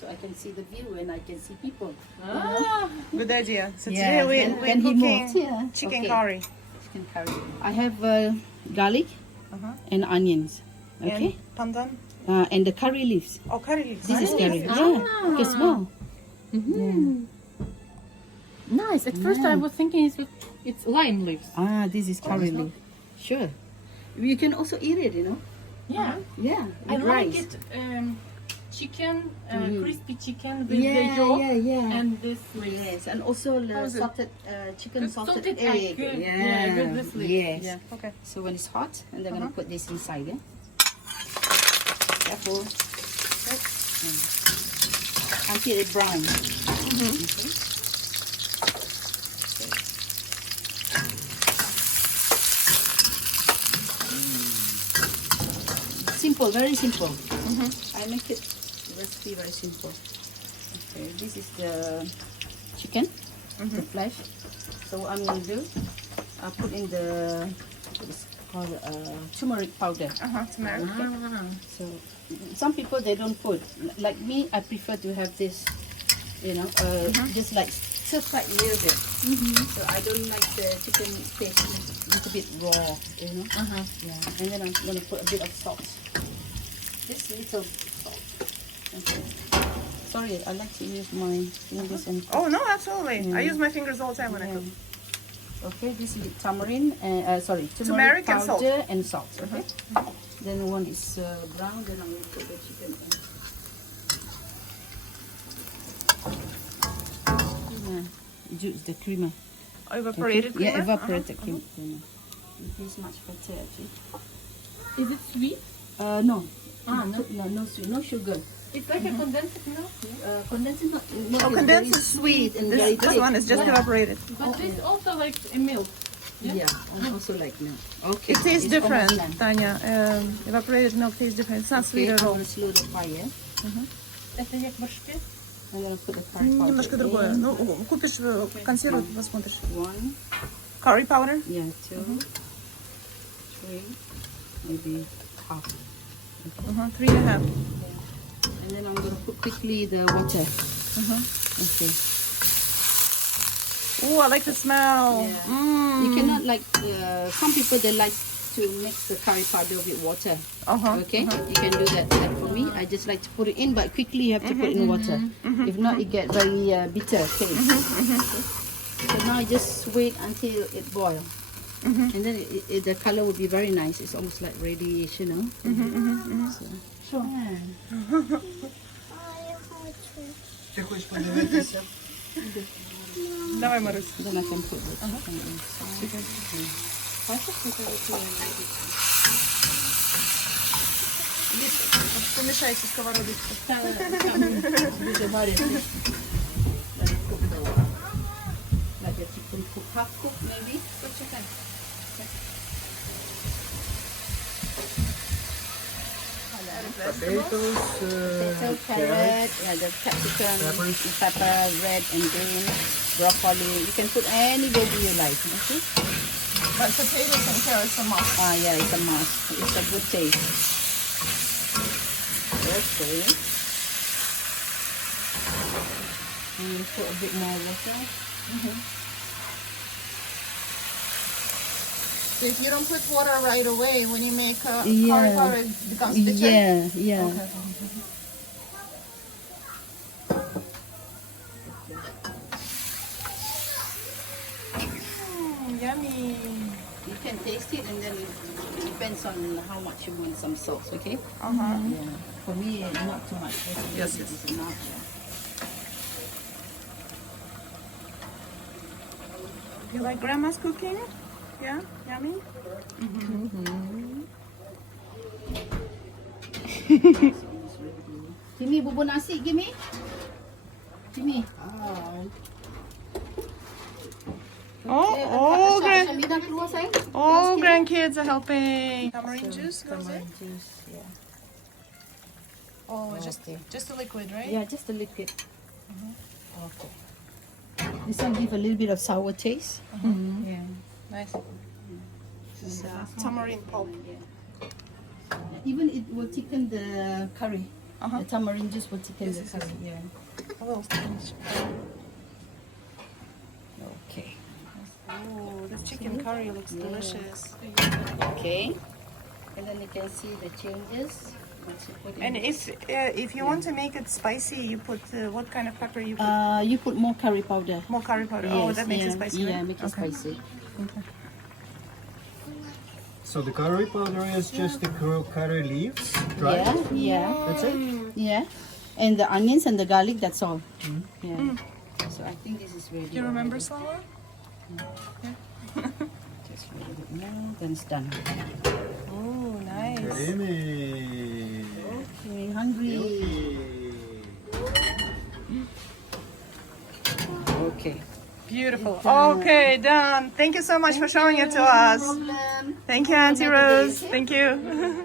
So I can see the view and I can see people. Good idea. So Yeah, today we're he cooking moved. Yeah. chicken Okay. curry. Chicken curry. I have garlic and onions. Okay. And pandan. And the curry leaves. Oh, curry leaves. This is curry. leaves. Yeah. Ah. You can smell. Nice. At first I was thinking it's lime leaves. Ah, this is curry leaf. Sure. You can also eat it, you know. Yeah. Yeah. I With like rice. it. Chicken, crispy chicken with the yolk yeah. and this leaf. Yes, and also the is it? salted chicken The salted, salted egg. egg, good. Yeah. Yeah, good with leaves. Yes. Yeah. Okay. So when it's hot, and they're gonna put this inside. Yeah. Careful. Until it brown. Okay. Simple, very simple. I make it recipe very simple. Okay, this is the chicken, the flesh. So what I'm gonna do, I'll put in the what is called turmeric powder. Turmeric. So some people they don't put. Like me, I prefer to have this, you know, just like stir fry a little bit. So I don't like the chicken taste a little bit raw, you know. Yeah, and then I'm gonna put a bit of salt. This little salt. Okay. Sorry, I like to use my fingers and. Oh no, absolutely. I use my fingers all the time when I cook. Okay, this is tamarind. Turmeric Turmeric and salt. powder and salt. Okay. Then when it's brown, then I'm gonna put the chicken in. Juice the creamer. Oh, evaporated creamer? Yeah, evaporated creamer. It tastes much better actually. Is it sweet? No. No. No sweet, no sugar. It's like a condensed milk. Condensed milk. Oh, condensed is sweet. and very This thick. one is just evaporated. But this also like a milk. Yeah, also like milk. Okay. It tastes it's different, almost done. Tanya. Evaporated milk tastes different. It's not sweet Okay, at I'm all. gonna slow the fire. Это як борщи? I'm gonna put the curry powder Немножко другое. in. Ну, купишь консерву, посмотришь. 1, Curry powder. yeah, 2, 3, maybe half. 3.5. And then I'm gonna put quickly the water. Okay. Oh, I like the smell. Yeah. You cannot like some people they like to mix the curry powder with water. Okay, you can do that. Like for me, I just like to put it in, but quickly you have to put in water. If not, it get very bitter taste. So now I just wait until it boils. And then the color will be very nice. It's almost like reddish, you know. So, Що? Ти хочеш подивитися? Давай, Марусь. then I can put the chicken inside. Помешайте сковородочку. Дуже гаряче. Let it cook for a while. Like a chicken cook, half cook maybe. But chicken. Potatoes, Potato, carrot, yeah, the capsicum, pepper, red and green, broccoli. You can put any veggie you like. Okay. But potatoes and carrots are must. Ah, yeah, it's a must. It's a good taste. Okay. And you put a bit more water. So if you don't put water right away, when you make a Yeah. curry powder, it becomes bitter? Yeah. Okay. Yummy. You can taste it and then it depends on how much you want some salt, okay? Yeah. For me, not too much. Yes, This yes. is enough. Yeah. You like grandma's cooking? Yeah? Yummy? Qimi, bubur nasi, Qimi. Qimi. All grandkids are helping. Tamarind juice goes in? Tamarind juice, yeah. Oh, just a liquid, right? Yeah, just a liquid. Okay. This one give a little bit of sour taste. Yeah. Nice. This is tamarind pulp. Even it will thicken the curry. The tamarind juice will thicken the curry. Yeah. A little spinach. Okay. Oh, this chicken curry looks delicious. Okay. And then you can see the changes. Once you put in And if you want to make it spicy, you put what kind of pepper you put? you put more curry powder. More curry powder. Oh, Yes, that makes it yeah, spicy. Yeah, right? make it spicy. So the curry powder is just the curry leaves, right? Yeah, yeah, That's it? yeah. And the onions and the garlic, that's all. Yeah. So I think this is ready. Do you remember already. Slava? Just a little bit more, then it's done. Oh, nice. Creamy. Okay, hungry. Okay. Beautiful. Okay, done. Thank you so much for showing it to us. No problem. Thank you, Auntie Rose. Thank you.